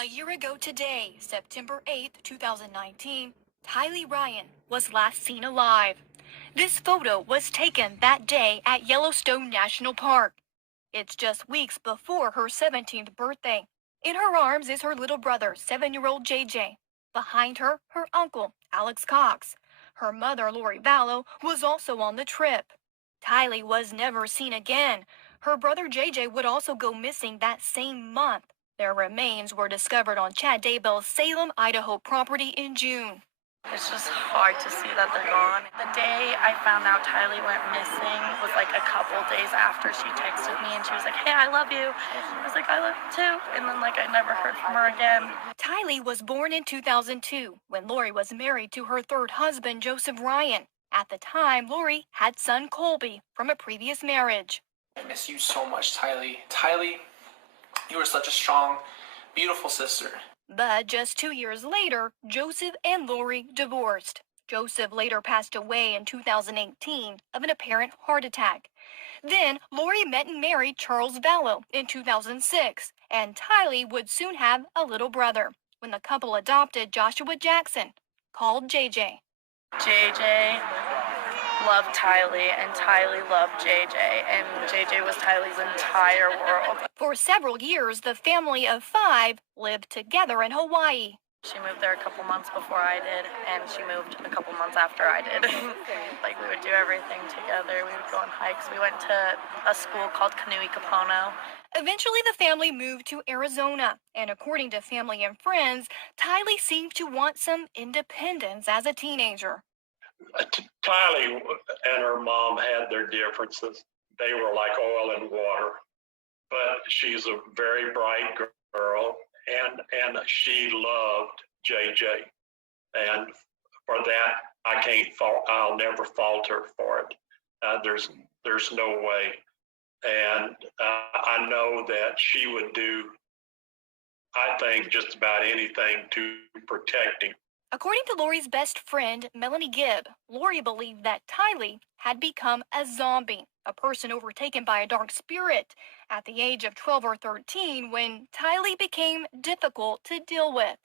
A year ago today, September 8th, 2019, Tylee Ryan was last seen alive. This photo was taken that day at Yellowstone National Park. It's just weeks before her 17th birthday. In her arms is her little brother, 7-year-old JJ. Behind her, her uncle, Alex Cox. Her mother, Lori Vallow, was also on the trip. Tylee was never seen again. Her brother JJ would also go missing that same month. Their remains were discovered on Chad Daybell's Salem, Idaho property in June. It's just hard to see that they're gone. The day I found out Tylee went missing was like a couple days after she texted me and she was like, "Hey, I love you." I was like, "I love you too." And then I never heard from her again. Tylee was born in 2002 when Lori was married to her third husband, Joseph Ryan. At the time, Lori had son Colby from a previous marriage. I miss you so much, Tylee. Tylee, you were such a strong, beautiful sister. But just 2 years later, Joseph and Lori divorced. Joseph later passed away in 2018 of an apparent heart attack. Then Lori met and married Charles Vallow in 2006, and Tylee would soon have a little brother when the couple adopted Joshua Jackson, called JJ. JJ loved Tylee, and Tylee loved JJ, and JJ was Tylee's entire world. For several years, the family of 5 lived together in Hawaii. She moved there a couple months before I did, and she moved a couple months after I did. We would do everything together. We would go on hikes. We went to a school called Kanui Kapono. Eventually, the family moved to Arizona, and according to family and friends, Tylee seemed to want some independence as a teenager. Tylee and her mom had their differences. They were like oil and water, but she's a very bright girl, and she loved JJ, and for that I can't fault. I'll never fault her for it. There's no way, and I know that she would do, I think, just about anything to protect him. According to Lori's best friend, Melanie Gibb, Lori believed that Tylee had become a zombie, a person overtaken by a dark spirit, at the age of 12 or 13 when Tylee became difficult to deal with.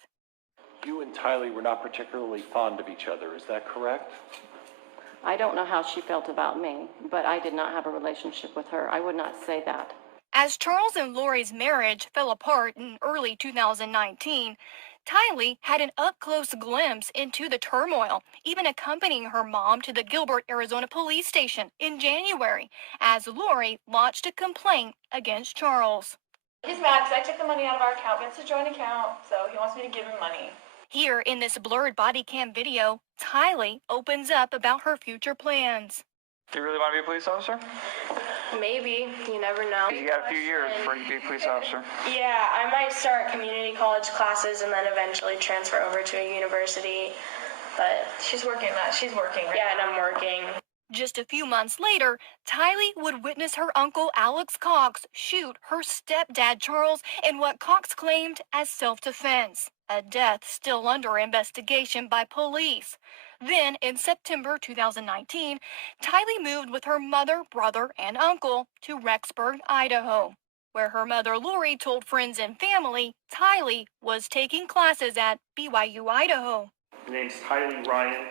You and Tylee were not particularly fond of each other, is that correct? I don't know how she felt about me, but I did not have a relationship with her. I would not say that. As Charles and Lori's marriage fell apart in early 2019, Tylee had an up-close glimpse into the turmoil, even accompanying her mom to the Gilbert, Arizona police station in January, as Lori lodged a complaint against Charles. He's mad because I took the money out of our account, but it's a joint account, so he wants me to give him money. Here in this blurred body cam video, Tylee opens up about her future plans. Do you really want to be a police officer? Maybe. You never know. You got a few years before you can be a police officer. Yeah, I might start community college classes and then eventually transfer over to a university. But she's working that. She's working. Yeah, and I'm working. Just a few months later, Tylee would witness her uncle Alex Cox shoot her stepdad Charles in what Cox claimed as self-defense, a death still under investigation by police. Then, in September 2019, Tylee moved with her mother, brother, and uncle to Rexburg, Idaho, where her mother Lori told friends and family Tylee was taking classes at BYU, Idaho. The name's Tylee Ryan,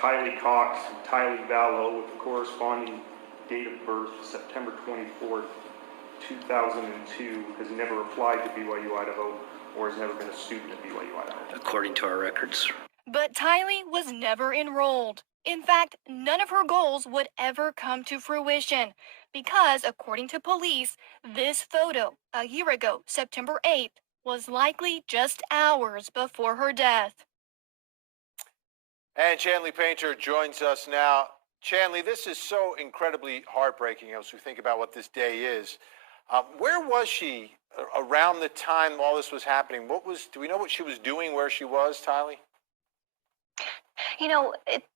Tylee Cox, and Tylee Vallow, with the corresponding date of birth, September 24th, 2002, has never applied to BYU, Idaho, or has never been a student at BYU, Idaho. According to our records. But Tylee was never enrolled. In fact, none of her goals would ever come to fruition because, according to police, this photo, a year ago, September 8th, was likely just hours before her death. And Chanley Painter joins us now. Chanley, this is so incredibly heartbreaking as we think about what this day is. Where was she around the time all this was happening? Do we know what she was doing, where she was, Tylee? You know,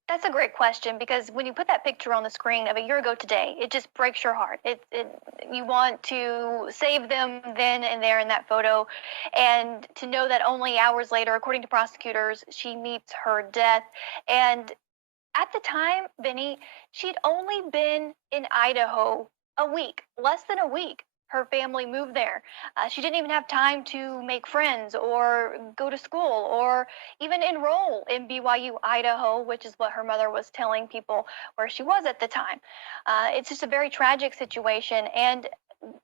that's a great question because when you put that picture on the screen of a year ago today, it just breaks your heart. You want to save them then and there in that photo, and to know that only hours later, according to prosecutors, she meets her death. And at the time, Benny, she'd only been in Idaho a week, less than a week. her family moved there. She didn't even have time to make friends or go to school or even enroll in BYU, Idaho, which is what her mother was telling people where she was at the time. It's just a very tragic situation. And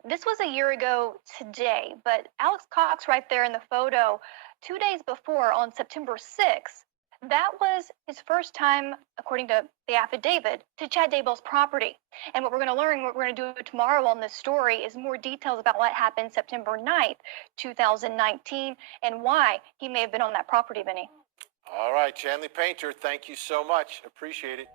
this was a year ago today, but Alex Cox, right there in the photo, 2 days before on September 6th, that was his first time, according to the affidavit, to Chad Daybell's property. And what we're going to learn, what we're going to do tomorrow on this story, is more details about what happened September 9th, 2019, and why he may have been on that property, Vinny. All right, Chanley Painter, thank you so much. Appreciate it.